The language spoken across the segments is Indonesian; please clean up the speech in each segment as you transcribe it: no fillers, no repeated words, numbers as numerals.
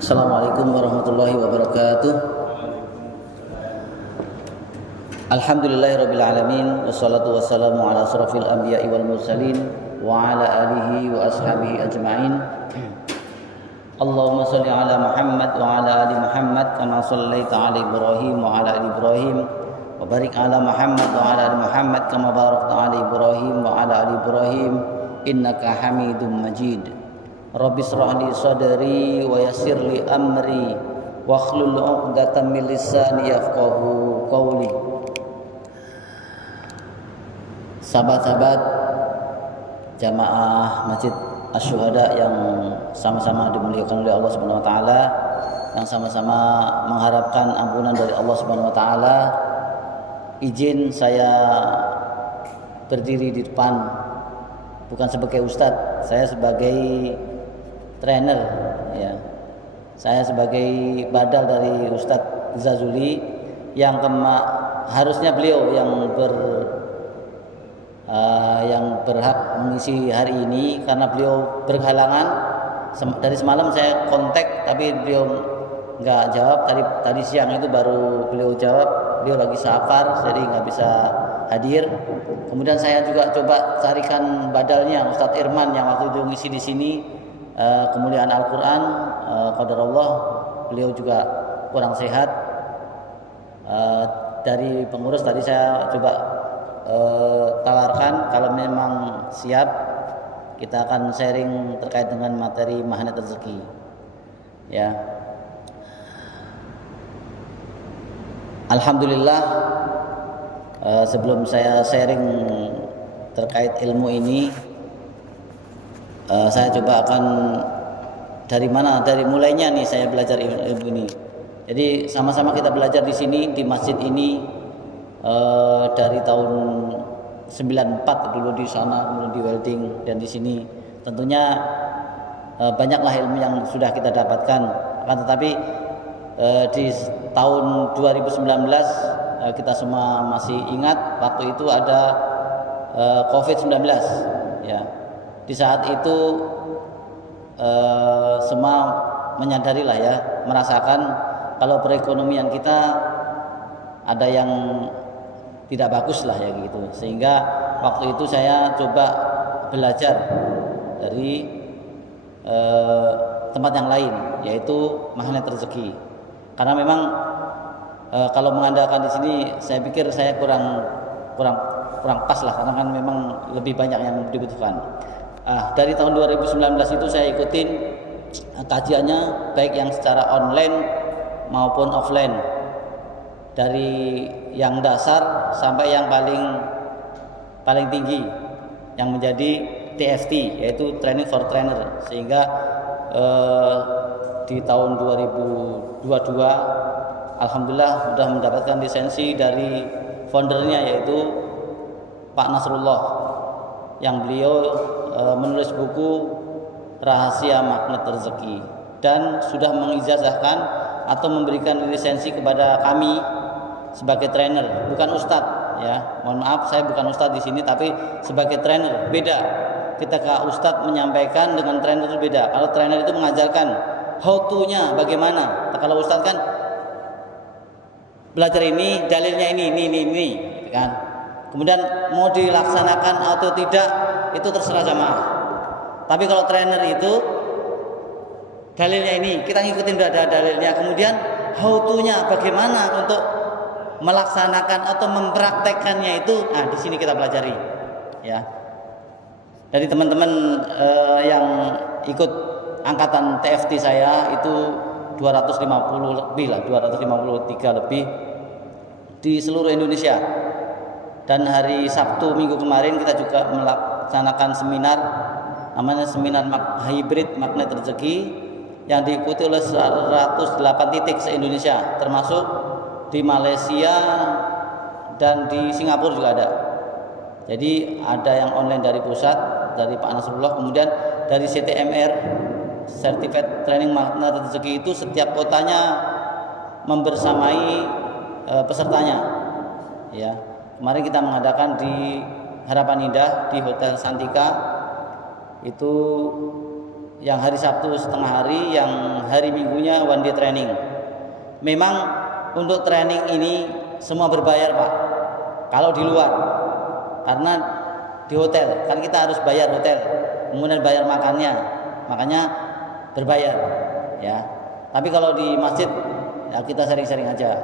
Assalamualaikum warahmatullahi wabarakatuh. Alhamdulillahirabbil alamin wassalatu wassalamu ala asrofil anbiya'i wal mursalin wa ala alihi wa ashabihi ajma'in. Allahumma shalli ala Muhammad wa ala ali Muhammad kama shallaita ala Ibrahim wa ala ali Ibrahim wa barik ala Muhammad wa ala ali Muhammad kama barakta ala Ibrahim wa ala ali Ibrahim innaka Hamidum Majid. Rabbi shrah li sadri wa yassir li amri wa hlul 'uqdatam min lisani yafqahu qawli. Sahabat-sahabat jamaah Masjid Asy-Syuhada yang sama-sama dimuliakan oleh Allah Subhanahu wa taala, yang sama-sama mengharapkan ampunan dari Allah Subhanahu wa taala, izin saya berdiri di depan bukan sebagai ustadz, saya sebagai trainer, ya. Saya sebagai badal dari Ustadz Zazuli yang harusnya beliau yang berhak mengisi hari ini karena beliau berhalangan. Dari semalam saya kontak tapi beliau nggak jawab. Tadi siang itu baru beliau jawab, beliau lagi safar jadi nggak bisa hadir. Kemudian saya juga coba carikan badalnya Ustadz Irman yang waktu itu ngisi di sini kemuliaan Al-Quran. Qadarullah beliau juga kurang sehat. Dari pengurus tadi saya coba tawarkan kalau memang siap kita akan sharing terkait dengan materi magnet rezeki, ya. Alhamdulillah, sebelum saya sharing terkait ilmu ini, saya coba akan dari mulainya nih saya belajar ilmu ini. Jadi sama-sama kita belajar di sini di masjid ini dari tahun 94 dulu di sana, kemudian di welding dan di sini. Tentunya banyaklah ilmu yang sudah kita dapatkan. Akan tetapi di tahun 2019 kita semua masih ingat waktu itu ada COVID-19, ya. Di saat itu semua menyadarilah, ya, merasakan kalau perekonomian kita ada yang tidak bagus lah, ya, gitu. Sehingga waktu itu saya coba belajar dari tempat yang lain, yaitu magnet rezeki. Karena memang kalau mengandalkan di sini saya pikir saya kurang pas lah, karena kan memang lebih banyak yang dibutuhkan. Dari tahun 2019 itu saya ikutin kajiannya baik yang secara online maupun offline, dari yang dasar sampai yang paling tinggi yang menjadi TFT, yaitu Training for Trainer. Sehingga di tahun 2022 alhamdulillah sudah mendapatkan lisensi dari foundernya, yaitu Pak Nasrullah, yang beliau menulis buku Rahasia Magnet Rezeki dan sudah mengijazahkan atau memberikan lisensi kepada kami sebagai trainer, bukan ustadz, ya. Mohon maaf, saya bukan ustadz di sini, tapi sebagai trainer. Beda. Ketika ustadz menyampaikan dengan trainer itu beda. Kalau trainer itu mengajarkan how to-nya bagaimana. Kalau ustadz kan belajar ini, dalilnya ini, kan. Kemudian mau dilaksanakan atau tidak itu terserah jamaah. Tapi kalau trainer itu dalilnya ini, kita ngikutin dalilnya. Kemudian how to-nya bagaimana untuk melaksanakan atau mempraktekkannya itu, di sini kita pelajari, ya. Dari teman-teman yang ikut angkatan TFT saya itu 250 lebih lah, 253 lebih di seluruh Indonesia. Dan hari Sabtu minggu kemarin kita juga melaksanakan seminar, namanya seminar hybrid magnet rezeki, yang diikuti oleh 108 titik se-Indonesia, termasuk di Malaysia dan di Singapura juga ada. Jadi ada yang online dari pusat, dari Pak Nasrullah, kemudian dari CTMR, Certified Training Magnet Rezeki, itu setiap kotanya membersamai pesertanya, ya. Kemarin kita mengadakan di Harapan Indah di Hotel Santika, itu yang hari Sabtu setengah hari, yang hari Minggunya one day training. Memang untuk training ini semua berbayar Pak. Kalau di luar, karena di hotel kan kita harus bayar hotel, kemudian bayar makannya, makanya berbayar ya. Tapi kalau di masjid ya kita sering-sering aja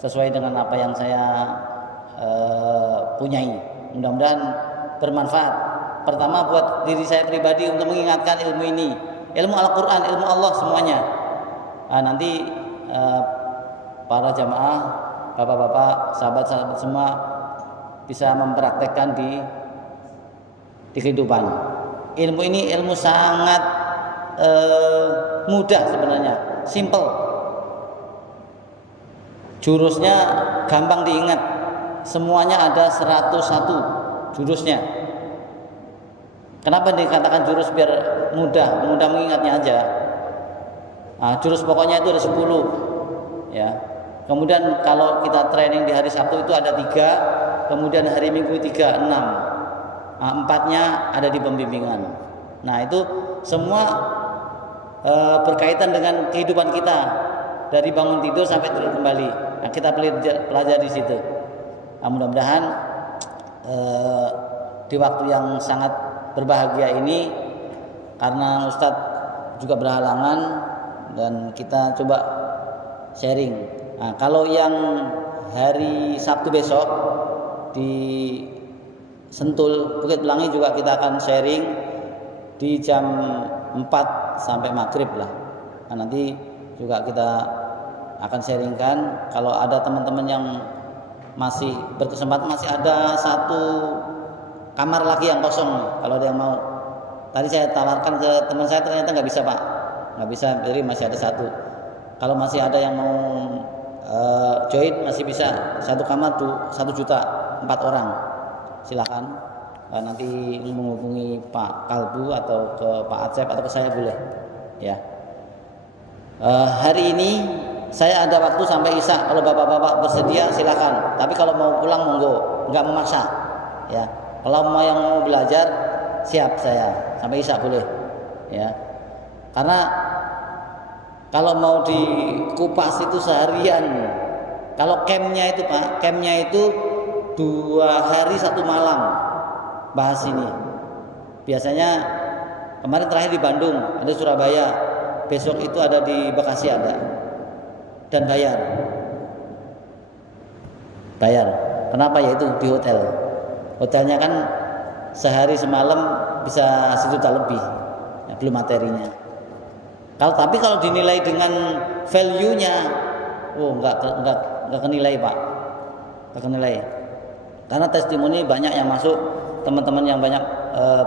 sesuai dengan apa yang saya punyai. Mudah-mudahan bermanfaat. Pertama buat diri saya pribadi untuk mengingatkan ilmu ini, ilmu Al-Quran, ilmu Allah semuanya. Nanti para jamaah, bapak-bapak, sahabat-sahabat semua bisa mempraktekkan di kehidupan. Ilmu ini ilmu sangat mudah sebenarnya, simple. Jurusnya gampang diingat. Semuanya ada 101 jurusnya. Kenapa dikatakan jurus? Biar mudah mengingatnya aja. Jurus pokoknya itu ada 10 ya. Kemudian kalau kita training di hari Sabtu itu ada 3, kemudian hari Minggu 3, 6. 4-nya ada di pembimbingan. Nah itu semua berkaitan dengan kehidupan kita dari bangun tidur sampai tidur kembali. Nah, kita pelajari di situ. Mudah-mudahan di waktu yang sangat berbahagia ini, karena Ustadz juga berhalangan dan kita coba sharing. Nah, kalau yang hari Sabtu besok di Sentul Bukit Pelangi juga kita akan sharing di jam 4 sampai maghrib lah. Nah, nanti juga kita akan sharingkan. Kalau ada teman-teman yang masih berkesempatan, masih ada 1 kamar lagi yang kosong, kalau ada yang mau. Tadi saya tawarkan ke teman saya, ternyata nggak bisa Pak, nggak bisa, jadi masih ada 1. Kalau masih ada yang mau join, masih bisa. 1 kamar tuh 1 juta, 4 orang. Silakan nanti menghubungi Pak Kalbu atau ke Pak Acep atau ke saya boleh ya. Hari ini saya ada waktu sampai Isya. Kalau bapak-bapak bersedia silakan. Tapi kalau mau pulang monggo, nggak memaksa ya. Kalau mau yang mau belajar siap saya sampai Isya boleh ya. Karena kalau mau dikupas itu seharian. Kalau campnya itu Pak, campnya itu 2 hari 1 malam bahas ini. Biasanya kemarin terakhir di Bandung, ada Surabaya, besok itu ada di Bekasi ada, dan bayar. Kenapa? Yaitu di hotel. Hotelnya kan sehari semalam bisa 1 juta lebih ya, belum materinya. Tapi kalau dinilai dengan value-nya, nggak kenilai Pak, nggak kenilai. Karena testimoni banyak yang masuk, teman-teman yang banyak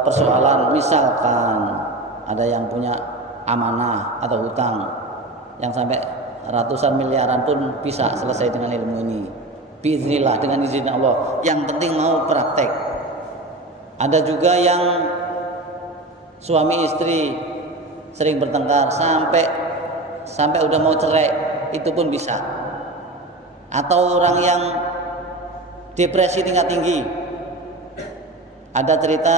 persoalan, misalkan ada yang punya amanah atau hutang yang sampai ratusan miliaran pun bisa selesai dengan ilmu ini. Biiznillah, dengan izin Allah. Yang penting mau praktek. Ada juga yang suami istri sering bertengkar sampai udah mau cerai, itu pun bisa. Atau orang yang depresi tingkat tinggi. Ada cerita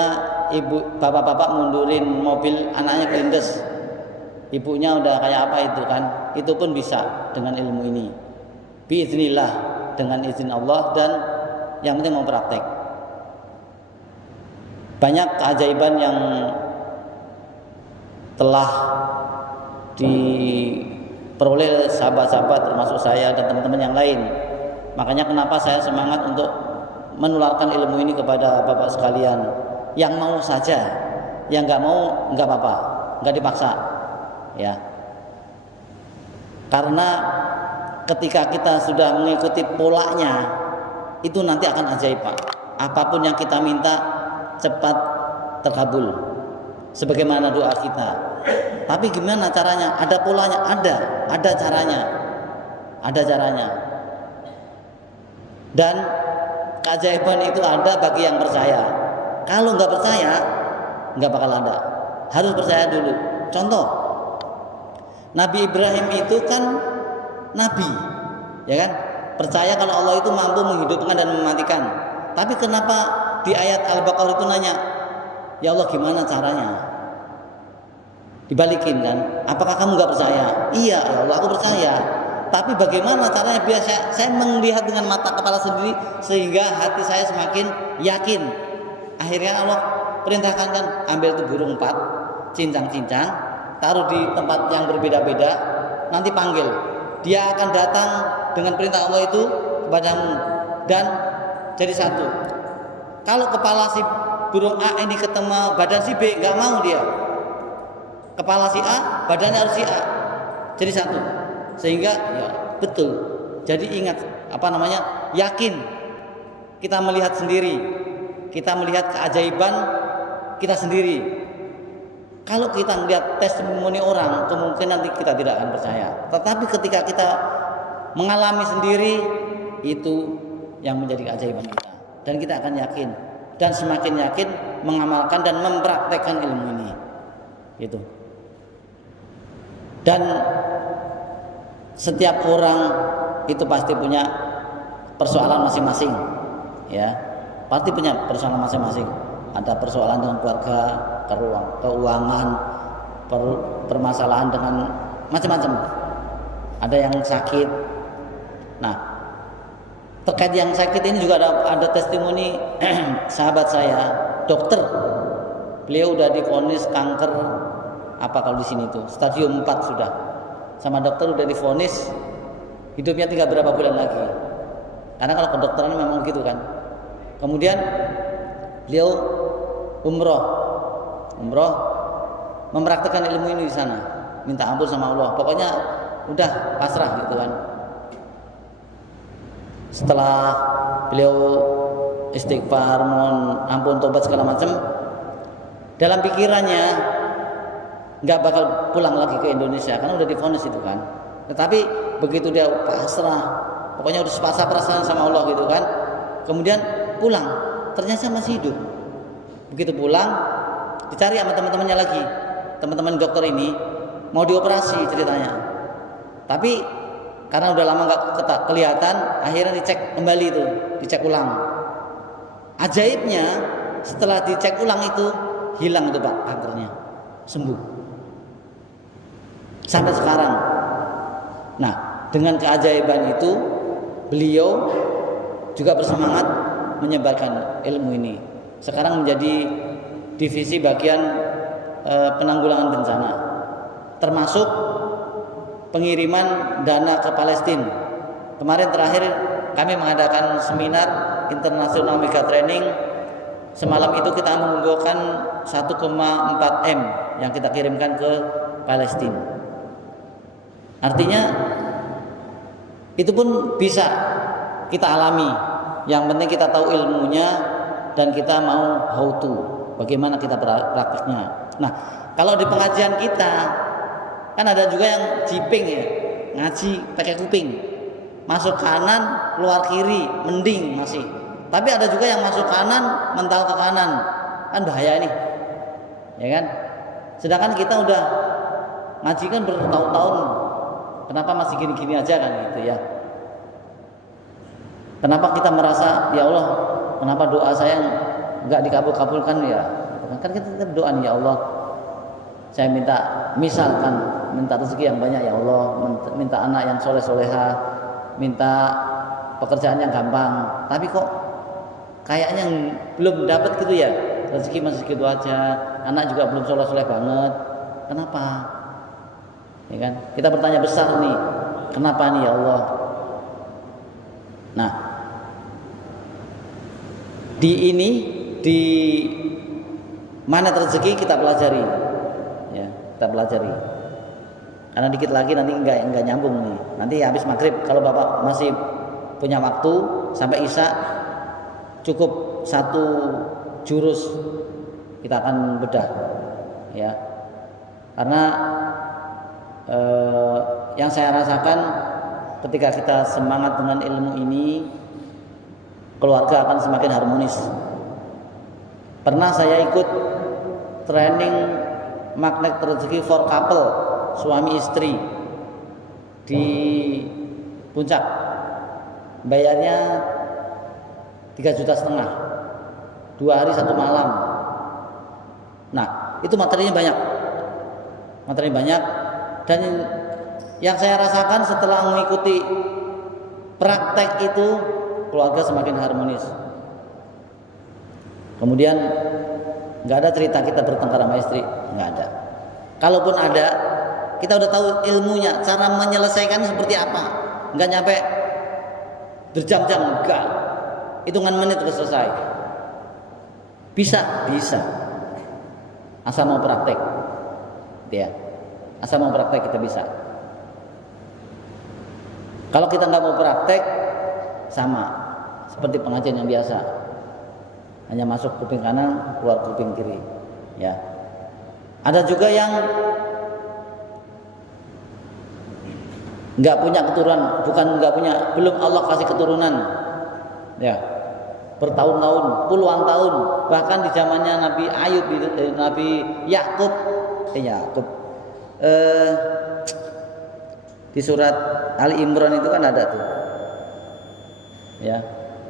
bapak-bapak mundurin mobil, anaknya kelindes. Ibunya udah kayak apa itu kan? Itu pun bisa dengan ilmu ini. Biiznillah, dengan izin Allah, dan yang penting mau praktek. Banyak keajaiban yang telah diperoleh sahabat-sahabat termasuk saya dan teman-teman yang lain. Makanya kenapa saya semangat untuk menularkan ilmu ini kepada bapak sekalian. Yang mau saja, yang nggak mau nggak apa-apa, nggak dipaksa, ya. Karena ketika kita sudah mengikuti polanya, itu nanti akan ajaib Pak. Apapun yang kita minta cepat terkabul, sebagaimana doa kita. Tapi gimana caranya? Ada polanya, ada caranya. Dan keajaiban itu ada bagi yang percaya. Kalau nggak percaya, nggak bakal ada. Harus percaya dulu. Contoh, Nabi Ibrahim itu kan nabi, ya kan? Percaya kalau Allah itu mampu menghidupkan dan mematikan. Tapi kenapa di ayat Al-Baqarah itu nanya, ya Allah gimana caranya? Dibalikin kan, apakah kamu nggak percaya? Iya ya Allah, aku percaya. Tapi bagaimana caranya biar saya melihat dengan mata kepala sendiri sehingga hati saya semakin yakin. Akhirnya Allah perintahkan kan, ambil tuh burung 4, cincang-cincang, taruh di tempat yang berbeda-beda, nanti panggil. Dia akan datang dengan perintah Allah itu kepadamu dan jadi satu. Kalau kepala si burung A ini ketemu badan si B, nggak mau dia. Kepala si A, badannya harus si A. Jadi satu. Sehingga ya betul. Jadi ingat yakin. Kita melihat sendiri. Kita melihat keajaiban kita sendiri. Kalau kita melihat testimoni orang, kemungkinan nanti kita tidak akan percaya. Tetapi ketika kita mengalami sendiri, itu yang menjadi keajaiban kita. Dan kita akan yakin. Dan semakin yakin mengamalkan dan mempraktekkan ilmu ini. Gitu. Dan setiap orang itu pasti punya persoalan masing-masing, ya. Pasti punya persoalan masing-masing. Ada persoalan dengan keluarga, keuangan, permasalahan dengan macam-macam. Ada yang sakit. Nah, terkait yang sakit ini juga ada testimoni sahabat saya, dokter. Beliau udah divonis kanker. Apa kalau di sini itu stadium 4 sudah, sama dokter udah divonis hidupnya tinggal berapa bulan lagi, karena kalau kedokteran memang gitu kan. Kemudian beliau umroh mempraktekkan ilmu ini di sana, minta ampun sama Allah, pokoknya udah pasrah gitu kan. Setelah beliau istighfar, mohon ampun, tobat segala macam, dalam pikirannya nggak bakal pulang lagi ke Indonesia karena udah divonis itu kan. Tetapi begitu dia pasrah, pokoknya udah sepasrah perasaan sama Allah gitu kan, kemudian pulang, ternyata masih hidup. Begitu pulang, dicari sama teman-temannya lagi, teman-teman dokter ini mau dioperasi ceritanya, tapi karena udah lama nggak kelihatan, akhirnya dicek kembali itu, dicek ulang. Ajaibnya setelah dicek ulang itu hilang itu Pak kankernya, sembuh. Sampai sekarang. Nah, dengan keajaiban itu beliau juga bersemangat menyebarkan ilmu ini. Sekarang menjadi divisi bagian penanggulangan bencana, termasuk pengiriman dana ke Palestina. Kemarin terakhir kami mengadakan seminar internasional mega training. Semalam itu kita mengumpulkan 1,4 M yang kita kirimkan ke Palestina. Artinya itu pun bisa kita alami. Yang penting kita tahu ilmunya dan kita mau how to, bagaimana kita praktiknya. Nah, kalau di pengajian kita kan ada juga yang jiping ya, ngaji pakai kuping, masuk kanan keluar kiri, mending masih. Tapi ada juga yang masuk kanan mental ke kanan, kan bahaya ini, ya kan? Sedangkan kita udah ngaji kan bertahun-tahun, kenapa masih gini-gini aja kan gitu ya? Kenapa kita merasa ya Allah, kenapa doa saya nggak dikabul-kabulkan ya? Kan kita berdoa nih, ya Allah, saya minta rezeki yang banyak ya Allah, minta anak yang soleh-soleha, minta pekerjaan yang gampang. Tapi kok kayaknya belum dapat gitu ya, rezeki masih segitu aja, anak juga belum soleh-soleh banget. Kenapa? Ya kan? Kita bertanya besar nih, kenapa nih ya Allah? Nah, di mana rezeki kita pelajari, ya, kita pelajari. Karena dikit lagi nanti enggak nyambung nih. Nanti habis maghrib kalau Bapak masih punya waktu sampai Isya, cukup satu jurus kita akan bedah, ya. Karena yang saya rasakan ketika kita semangat dengan ilmu ini, keluarga akan semakin harmonis. Pernah saya ikut training magnet rezeki for couple, suami istri di Puncak. Bayarnya 3,5 juta, 2 hari 1 malam. Nah, itu materinya banyak. materi banyak. Dan yang saya rasakan setelah mengikuti praktek itu, keluarga semakin harmonis. Kemudian nggak ada cerita kita bertengkar sama istri, nggak ada. Kalaupun ada, kita udah tahu ilmunya, cara menyelesaikan seperti apa. Nggak nyampe berjam-jam, enggak. Hitungan menit terus selesai. Bisa. Asal mau praktek, ya. Asal mau praktek kita bisa. Kalau kita nggak mau praktek, sama seperti pengajian yang biasa, hanya masuk kuping kanan, keluar kuping kiri, ya. Ada juga yang nggak punya keturunan, belum Allah kasih keturunan, ya, bertahun-tahun, puluhan tahun, bahkan di zamannya Nabi Ayub, Nabi Yakub, di surat Ali Imran itu kan ada tuh, ya,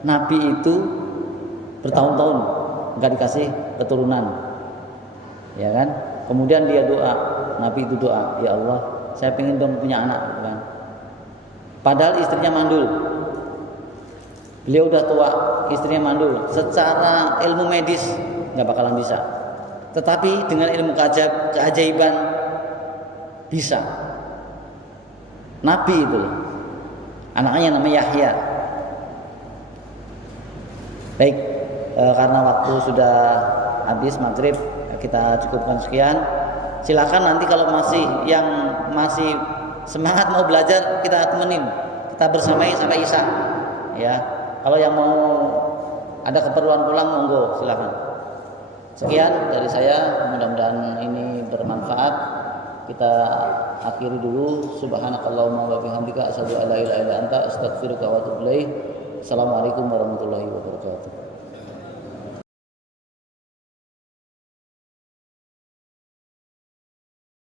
Nabi itu bertahun-tahun nggak dikasih keturunan, ya kan? Kemudian dia doa, Nabi itu doa, ya Allah, saya pengen dong punya anak, gitu kan? Padahal istrinya mandul, beliau udah tua, istrinya mandul. Secara ilmu medis nggak bakalan bisa, tetapi dengan ilmu keajaiban bisa. Nabi itu, anaknya namanya Yahya. Baik, karena waktu sudah habis maghrib, kita cukupkan sekian. Silakan nanti kalau masih semangat mau belajar, kita temenin, kita bersamai sampai isya, ya. Kalau yang mau ada keperluan pulang, monggo, silakan. Sekian dari saya, mudah-mudahan ini bermanfaat. Kita akhiri dulu. Subhanakallahumma wa bihamdika asyhadu an la ilaha illa anta astaghfiruka wa atubu ilaik. Assalamualaikum warahmatullahi wabarakatuh.